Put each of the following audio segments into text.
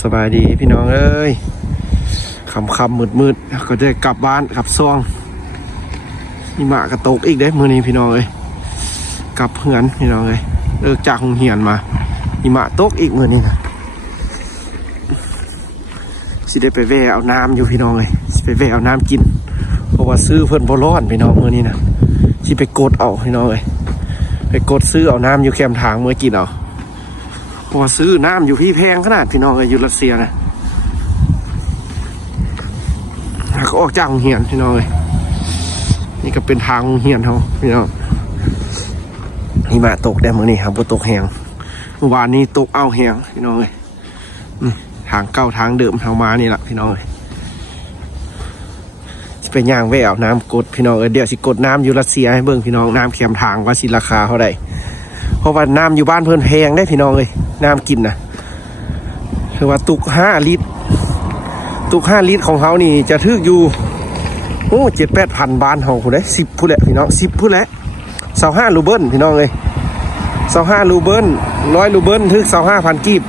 สบายดีพี่น้องเอ้ยค่ำมืดก็ได้กลับบ้านขับซองหิมะกระตกอีกได้มื้อนี้พี่น้องเอ้ยกลับเพื่อนพี่น้องเอ้ยเลิกจากโรงเรียนมาหิมะตกอีกมื้อนี้นะสิได้ไปแวะเอาน้ำอยู่พี่น้องเอ้ยสิไปแวะเอาน้ำกินเพราะว่าซื้อเพิ่นบ่ร้อนพี่น้องมื้อนี้นะสิไปกดเอาพี่น้องเอ้ยไปกดซื้อเอาน้ำอยู่แคมทางเมื่อกินเอาพอซื้อน้ำอยู่พี่แพงขนาดพี่น้องเลยอยู่รัสเซียนะก็ออกจากโรงเรียนพี่น้องเลยนี่ก็เป็นทางโรงเรียนเขาพี่น้องหิมะตกได้เมื่อนี้ครับตกแห้งเมื่อวานนี้ตกเอาแห้งพี่น้องเลยทางเก่าทางเดิมเขามานี่แหละพี่น้องเลยจะเป็นย่างแววน้ำกดพี่น้องเดี๋ยวสิกดน้ำอยู่รัสเซียให้เบิ่งพี่น้องน้ำเค็มทางว่าสิราคาเท่าไหร่เพราะว่าน้ำอยู่บ้านเพิ่นแพงได้พี่น้องเลยน้ำกินนะคือว่าตุก5 ลิตรตุก5 ลิตรของเขานี่จะทึกอยู่7-8 พันบ้านของผู้ใด10ผู้แหละพี่น้อง10ผู้แหละ25 รูเบิลพี่น้องเลย25 รูเบิล100 รูเบิลทึก25,000 กีบ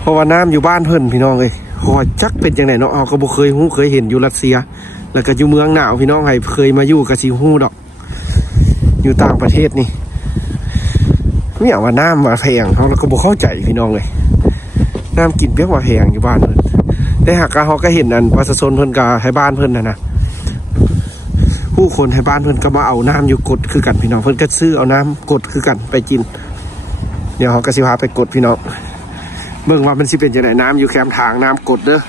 เพราะว่าน้ำอยู่บ้านเพิ่นพี่น้องเลยพอจักเป็นจังไหนเนาะเราก็บ่เคยเห็นอยู่รัสเซียแล้วก็อยู่เมืองหนาวพี่น้องให้เคยมาอยู่กับสิฮู้ดอกอยู่ต่างประเทศนี่ไม่อยากว่าน้ำมาแพงเขาก็บอกเข้าใจพี่น้องเลยน้ำกินเพียงว่าแพงอยู่บ้านเพิ่นแต่หากเขาก็เห็นอันประชาชนเพิ่นกับให้บ้านเพิ่นนะผู้คนให้บ้านเพิ่นก็มาเอาน้ำอยู่กดคือกันพี่น้องเพิ่นก็ซื้อเอาน้ำกดคือกันไปกินเดี๋ยวเขาก็สิพาไปกดพี่น้องเบิ่งว่ามันสิเป็นจังไดน้ำอยู่แคมทางน้ำกดเด้อ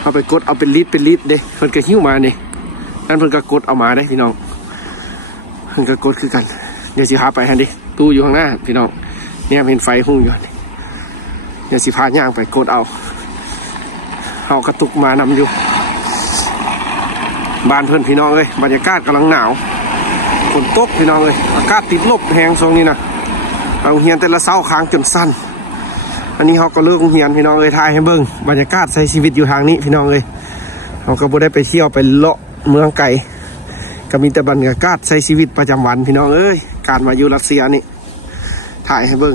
เอาไปกดเอาเป็นลิตรเด้เพิ่นก็หิ้วมานี่นั่นเพิ่นก็กดเอามาได้พี่น้องเพิ่นก็กดคือกันเดี๋ยวสิพาไปฮะดิตู้อยู่ข้างหน้าพี่น้องเนี่ยเป็นไฟหุ้งอยู่เดี๋ยวสิพาย่างไปกดเอากระตุกมานำอยู่บ้านเพื่อนพี่น้องเลยบรรยากาศกำลังหนาวฝนตกพี่น้องเลยอากาศติดลบแห้งทรงนี้นะเอาเฮียนแต่ละเสาค้างจนสั้นอันนี้เขาก็เลิกเฮียนพี่น้องเลยทายให้เบิ้งบรรยากาศใช้ชีวิตอยู่ทางนี้พี่น้องเลยเขาก็บ่ได้ไปเที่ยวไปเลาะเมืองไกลก็มีแต่บรรยากาศใช้ชีวิตประจำวันพี่น้องเอ้ยการมาอยู่รัสเซียนี่ถ่ายให้เบิ่ง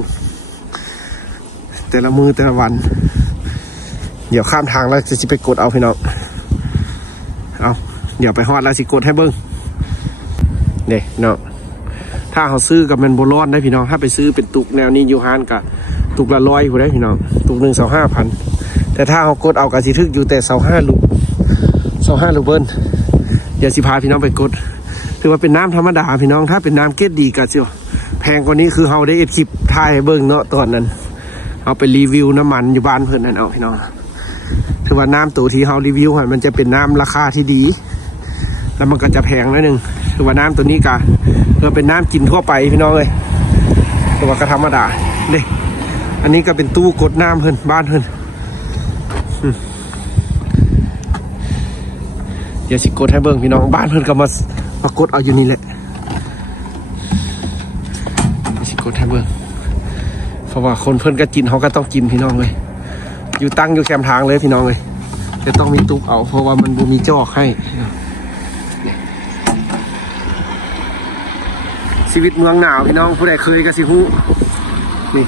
แต่ละมือแต่ละวันเดี๋ยวข้ามทางแล้วจะไปกดเอาพี่น้องเดี๋ยวไปฮอดแล้วสิกดให้เบิ่งเด็กเนาะถ้าเขาซื้อกับมันโบรอนได้พี่น้องถ้าไปซื้อเป็นตุกแนวนี้ยูฮานกับตุกละ100ผู้ได้พี่น้องตุก1 25,000แต่ถ้าเขากดเอากับสิทึกอยู่แต่25 รูเบิลเดี๋ยวสิพาพี่น้องไปกดถือว่าเป็นน้ำธรรมดาพี่น้องถ้าเป็นน้ำเกรดดีก็เชียวแพงกว่านี้คือเขาได้คลิปถ่ายให้เบิ้งเนาะตอนนั้นเอาไปรีวิวน้ำมันอยู่บ้านเพื่อนนั่นเอาพี่น้องถือว่าน้ำตัวที่เขารีวิวมันจะเป็นน้ำราคาที่ดีแล้วมันก็จะแพงนิดนึงถือว่าน้ำตัวนี้ก็เป็นน้ำกินทั่วไปพี่น้องเลยถือว่าก็ธรรมดาเด้อันนี้ก็เป็นตู้กดน้ำเพื่อนบ้านเพื่อนเดี๋ยวสิกดให้เบิ้งพี่น้องบ้านเพื่อนก็มากดเอาอยู่นี่แหละสิกดให้เบิ้งเพราะว่าคนเพื่อนก็กินเขาก็ต้องกินพี่น้องเลยอยู่ตั้งอยู่แคมทางเลยพี่น้องเลยจะต้องมีตุ๊กเอาเพราะว่ามันบ่มีจอกให้ชีวิตเมืองหนาวพี่น้องผู้ใดเคยก็สิฮู้นี่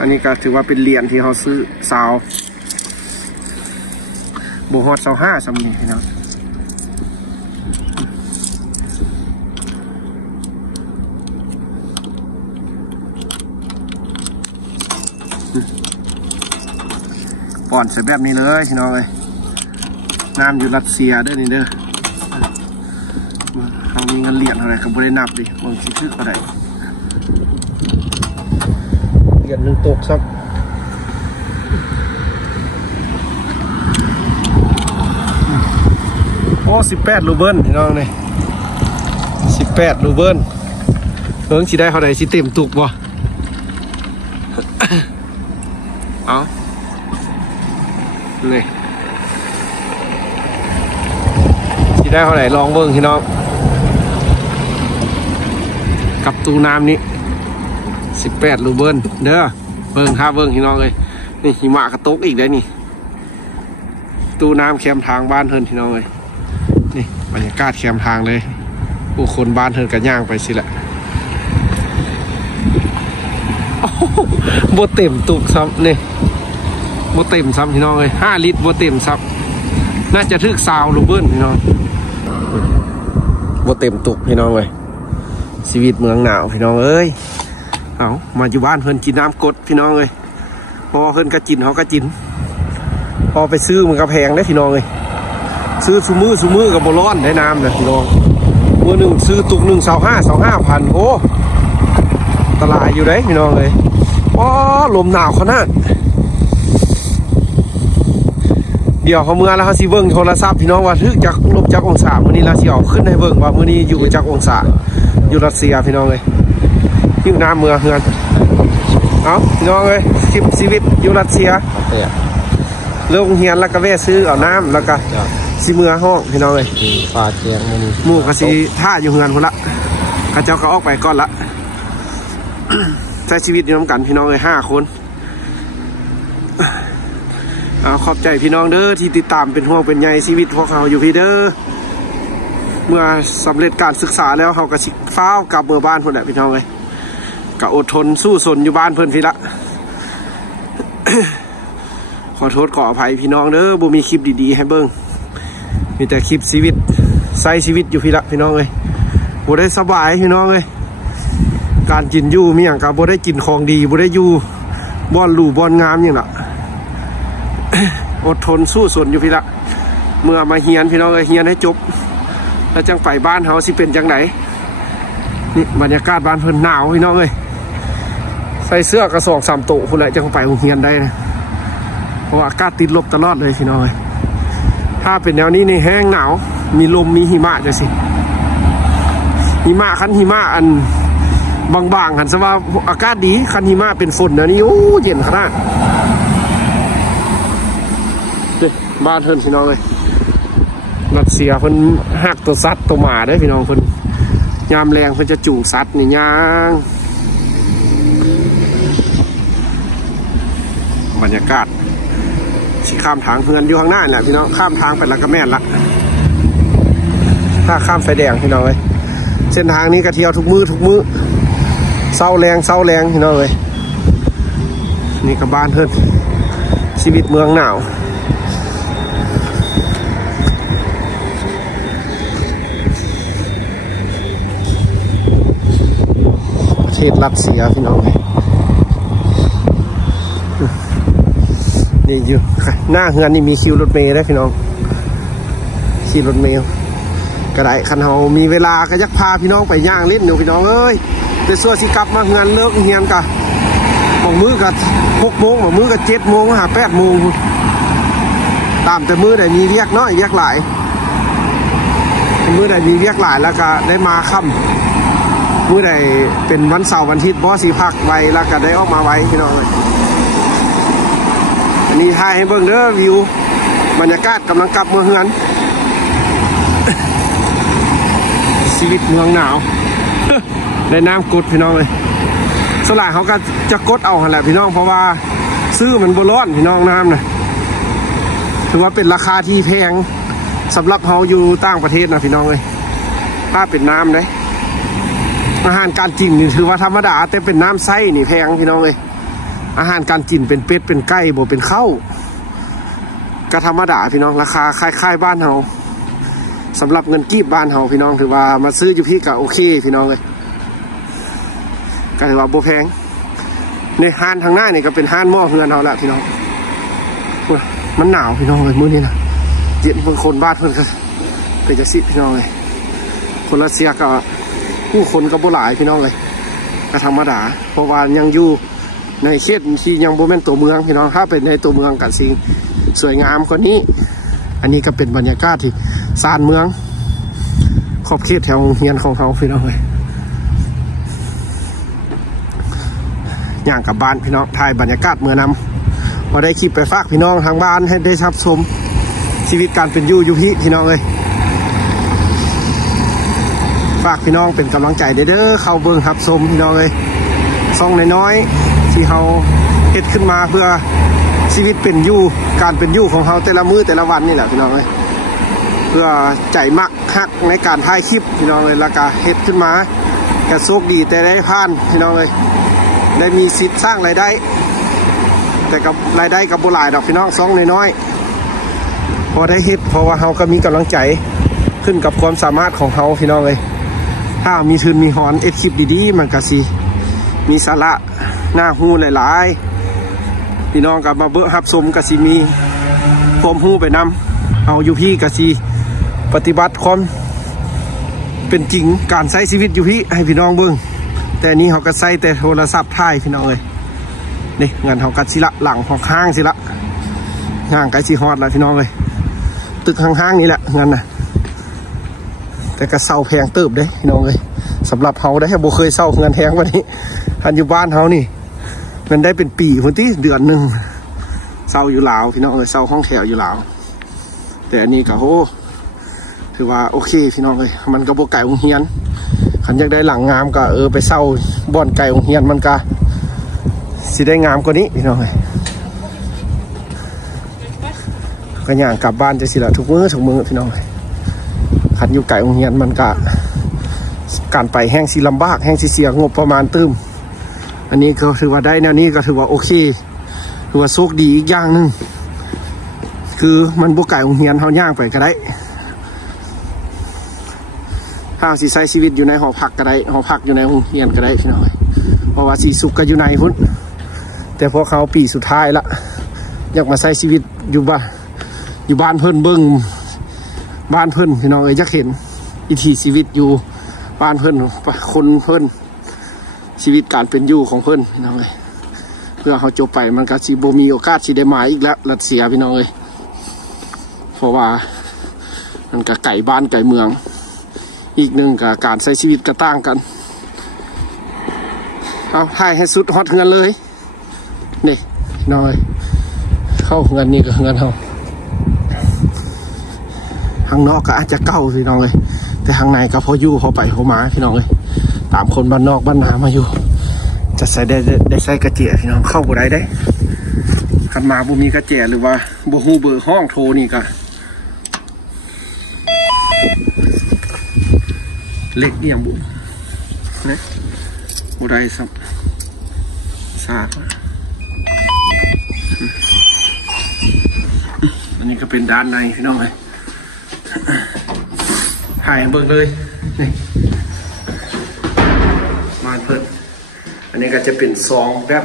อันนี้ก็ถือว่าเป็นเหรียญที่เขาซื้อสาวโบฮอต25สำนีพี่น้องป่อนเสร็จแบบนี้เลยพี่น้องเลยน้ำอยู่รัสเซียเด้อนี่เด้อเขามีเงินเหรียญอะไรเขาไม่ได้นับดิบางทีชื่ออะไรเหรียญหนึ่งตกซับโอ้18 รูเบิลพี่น้องเลย18 รูเบิลเพิ่งสิได้เขาได้สิเต็มตุกบ่เอานี่สิได้เท่าไหร่ลองเบิ้งพี่น้องกับตู้น้ำนี้18 รูเบิลเด้อเบิ้งท่าเบิ้งพี่น้องเลยนี่หิมะกระตกอีกได้นี่ตู้น้ำแคมทางบ้านเฮินพี่น้องเลยนี่บรรยากาศแคมทางเลยผู้คนบ้านเฮินกันย่างไปสิแหละ โบเต็มตุกซ้ำนี่โบเต็มซ้ำพี่น้องเลย5 ลิตรโบเต็มซ้ำน่าจะทึกซาวลูเบิ้ลพี่น้องโบเต็มตุกพี่น้องเลยชีวิตเมืองหนาวพี่น้องเอ้ยเอามาอยู่บ้านเพิ่นกินน้ำกดพี่น้องเลยพอเพิ่นกระจินเขากระจินพอไปซื้อมันก็แพงได้พี่น้องเลยซื้อซูมือกับโบร้อนได้น้ำเลยพี่น้องมือหนึ่งซื้อตุก1 25,000โอ้ตลาดอยู่ได้พี่น้องเลยว้าลมหนาวขนาดเดี๋ยวเขาเมื่อแล้วเขาสิเบิ้งโทรศัพท์พี่น้องว่าทึกจากลบจากองศามื้อนี้เราสิเอาขึ้นให้เบิ้งว่ามื้อนี้อยู่จากองศาอยู่รัสเซียพี่น้องเลยหิ้วน้ำเมื่อเฮือนเอาพี่น้องเลยคลิปชีวิตอยู่รัสเซียเลิกเฮียนแล้วก็แวะซื้อเอาน้ำแล้วก็สิเมื่อห้องพี่น้องเลยปลาเจียงมันหมู่ก็สิท่าอยู่เฮือนพุ่นละข้าเจ้าก็ออกไปก่อนละใช้ชีวิตอยู่ร่วมกันพี่น้องเลย5 คนขอบใจพี่น้องเด้อที่ติดตามเป็นห่วงเป็นใยชีวิตพวกเขาอยู่พี่เด้อเมื่อสำเร็จการศึกษาแล้วเขาก็สิฟ้าวกลับเมื่อบ้านเพื่อนแหละพี่น้องเลยก็อดทนสู้สนอยู่บ้านเพื่อนพี่ละ ขอโทษขออภัยพี่น้องเด้อบ่มีคลิปดีๆให้เบิ้งมีแต่คลิปชีวิตใช้ชีวิตอยู่พี่ละพี่น้องเลยบ่ได้สบายพี่น้องเลยการกินอยู่มีอย่างกับบ่ได้กินของดีบ่ได้อยู่บ่อนหลู่บ่อนงามอย่างละอดทนสู้สนอยู่พี่ละเมื่อมาเฮียนพี่น้องเฮียนให้จบแล้วจังไปบ้านเขาสิเป็นจังไหนนี่บรรยากาศบ้านเพิ่นหนาวพี่น้องใส่เสื้อกระสอบ3 โต๊ะคนไหนจังไปโรงเรียนได้นะเพราะอากาศติดลบตลอดเลยพี่น้องถ้าเป็นแนวนี้ในแห้งหนาวมีลมมีหิมะจะสิหิมะคันหิมะอันบางๆหันซะว่าอากาศดีคันหิมะเป็นฝนนะนี่โอ้เย็นขนาดบ้านเพิ่นพี่น้องเลยรัสเซียเพิ่นหักตัวซัดตัวหมาได้พี่น้องเพิ่นยามแรงเพิ่นจะจูงซัดนี่ย่างบรรยากาศสิข้ามทางเพื่อนอยู่ข้างหน้าแหละพี่น้องข้ามทางไปแล้วก็แม่นละถ้าข้ามไฟแดงพี่น้องเลยเส้นทางนี้ก็เที่ยวทุกมื้อเศร้าแรงพี่น้องเลยนี่กับบ้านเพิ่นชีวิตเมืองหนาวประเทศรัสเซียพี่น้องเลยนี่อยู่หน้าเฮือนนี่มีคิวรถเมล์ได้พี่น้องขี่รถเมล์ก็ได้คันเฮามีเวลาก็ยักพาพี่น้องไปย่างเล่นอยู่พี่น้องเอ้ยแต่ส่วนสิกลับมาเฮือนเลิกเฮียนกะบางมื้อก็6 โมงบางมื้อก็7 โมงหา8 โมงตามแต่มื้อไหนมีเรียกน้อยเรียกหลายมื้อไหนมีเรียกหลายแล้วก็ได้มาค่ำมื้อไหนเป็นวันเสาร์วันอาทิตย์บ่สิพักไว้แล้วก็ได้ออกมาไว้พี่น้องเลยอันนี้ถ่ายให้เบิ่งเด้อวิวบรรยากาศกำลังกลับเมืองเฮือนชีวิตเมืองหนาวได้น้ำกดพี่น้องเลยสลายเขาก็จะกดเอาแหละพี่น้องเพราะว่าซื้อมันบ่ร้อนพี่น้องน้ำนะถือว่าเป็นราคาที่แพงสำหรับเขาอยู่ต่างประเทศนะพี่น้องเลยถ้าเป็นน้ำเลยอาหารการกินนี่ถือว่าธรรมดาแต่เป็นน้ำไส้นี่แพงพี่น้องเลยอาหารการกินเป็นเป็ดเป็นไก่บ่เป็นข้าวก็ธรรมดาพี่น้องราคาคล้ายๆบ้านเราสำหรับเงินกีบบ้านเราพี่น้องถือว่ามาซื้ออยู่พี่ก็โอเคพี่น้องเลยก็ถือว่าบ่แพงในห้านทางหน้านี่ก็เป็นห้านหม้อเฮือนเราแหละพี่น้องมันหนาวพี่น้องเลยมื้อนี้นะเย็นบางคนบ้านเพิ่นก็เป็นจะสิพี่น้องเลยคนรัสเซียก็ผู้คนก็บ่หลายพี่น้องเลยก็ธรรมดาเพราะว่ายังอยู่ในเขตที่ยังบ่แม่นตัวเมืองพี่น้องถ้าเป็นในตัวเมืองกันสิ่งสวยงามกว่านี้อันนี้ก็เป็นบรรยากาศที่ซานเมืองขอบเขตแถวเฮียนของเขาพี่น้องเลยอย่างกับบ้านพี่น้องถ่ายบรรยากาศเมื่อนำพอได้คลิปไปฝากพี่น้องทางบ้านให้ได้รับชมชีวิตการเป็นอยู่พี่น้องเลยฝากพี่น้องเป็นกำลังใจเด้อเข้าเบิ่งรับชมพี่น้องเลยซ่องน้อยๆที่เขาเฮ็ดขึ้นมาเพื่อชีวิตเป็นอยู่การเป็นอยู่ของเขาแต่ละมื้อแต่ละวันนี่แหละพี่น้องเลยเพื่อใจมักฮักในการถ่ายคลิปพี่น้องเลยแล้วก็เฮ็ดขึ้นมาก็โชคดีแต่ได้ผ่านพี่น้องเลย ได้มีสิทธิ์สร้างรายได้แต่กับรายได้กับบุหลายดอกพี่น้อง2น้อยๆพอได้เฮ็ดเพราะว่าเฮาก็มีกำลังใจขึ้นกับความสามารถของเฮาพี่น้องเลยถ้ามีทุนมีหอนเอ็ดคลิปดีๆมันก็สิมีสาระน่าฮู้หลายๆพี่น้องกับมาเบิ่งรับชมก็สิมีความฮู้ไปนำเอาอยู่พี่ก็สิปฏิบัติความเป็นจริงการใช้ชีวิตอยู่พี่ให้พี่น้องเบิ่งแต่นี้เขาก็ใช้แต่โทรศัพท์ถ่ายพี่น้องเลยนี่งานเขาก็สิละหลังของห้างสิละห้างไกลสิฮอดแล้วพี่น้องเลยตึกห้างๆนี่แหละงั้นนะแต่ก็เศร้าแพงเติบเด้พี่น้องเลยสำหรับเขาได้บ่เคยเศร้าเงินแพงกว่านี้ทันอยู่บ้านเขานี่มันได้เป็นปีคนที่เดือนหนึ่งเศร้าอยู่ลาวพี่น้องเลยเศร้าห้องแถวอยู่ลาวแต่อันนี้ก็โหถือว่าโอเคพี่น้องเลยมันก็บ่ไก่โรงเรียนขันอยากได้หลังงามก็ไปเศร้าบ่อนไก่โรงเรียนมันก็สิได้งามกว่านี้พี่น้องเลยก็ย่างกลับบ้านจะสิละทุกมื้อพี่น้องเลยขันอยู่ไก่โรงเรียนมันก็การไปแห้งสิลำบากแห้งสิเสียงบประมาณตื้มอันนี้ก็ถือว่าได้แนวนี้ก็ถือว่าโอเคถือว่าโชคดีอีกอย่างหนึ่งคือมันบ่ไก่โรงเรียนเขาย่างไปก็ได้ถ้าสิใช้ชีวิตอยู่ในหอพักก็ได้หอพักอยู่ในโรงเรียนก็ได้พี่น้อยเพราะว่าสีสุขก็อยู่ในพุ่นแต่พอเขาปีสุดท้ายละอยากมาใช้ชีวิตอยู่บ้านเพิ่นเบิ้งบ้านเพิ่นพี่น้องอยากเห็นวิถีชีวิตอยู่บ้านเพิ่นคนเพิ่นชีวิตการเป็นอยู่ของเพิ่นพี่น้องเลยเพื่อเขาจบไปมันก็สิบ่มีโอกาสสิได้มาอีกแล้วรัสเซียพี่น้องเลยเพราะว่ามันก็ไกลบ้านไกลเมืองอีกหนึ่งกับการใช้ชีวิตก็ต่างกันเอาถ่ายให้สุดฮอตเงินเลยนี่น้อยเข้าเงินนี่ก็เงินเขาข้างนอกก็อาจจะเก่าพี่น้องเลยแต่ข้างในก็พออยู่พอไปพอมาพี่น้องเลยตามคนบ้านนอกบ้านนามาอยู่จะใส่ได้ใส่กระเจี๊ยพี่น้องเข้าบ่ได้ขันมาบ่มีกระเจี๊ยหรือว่าบ่ฮู้เบอร์ห้องโทรนี่ก็เล็กเอี่ยมบุนะโมได้สับซากอันนี้ก็เป็นด้านในพี่น้องเลยถ่ายเบิกเลยนี่มาเพิ่นอันนี้ก็จะเป็นซองแบบ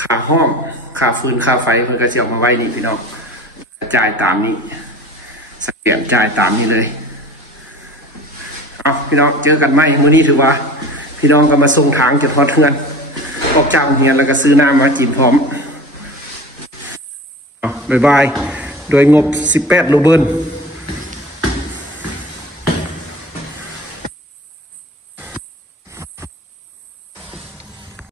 ค่าห้องค่าฟืนค่าไฟเพิ่นก็จะเอามาไว้นี่พี่น้องจ่ายตามนี้สแกนจ่ายตามนี้เลยเอาพี่น้องเจอกันไหมมื้อนี้ถือว่าพี่น้องก็มาส่งทางจะทอดเทือนออกจากโรงเรียนแล้วก็ซื้อน้ำมากินพร้อมบ๊ายบายโดยงบ18 รูเบิล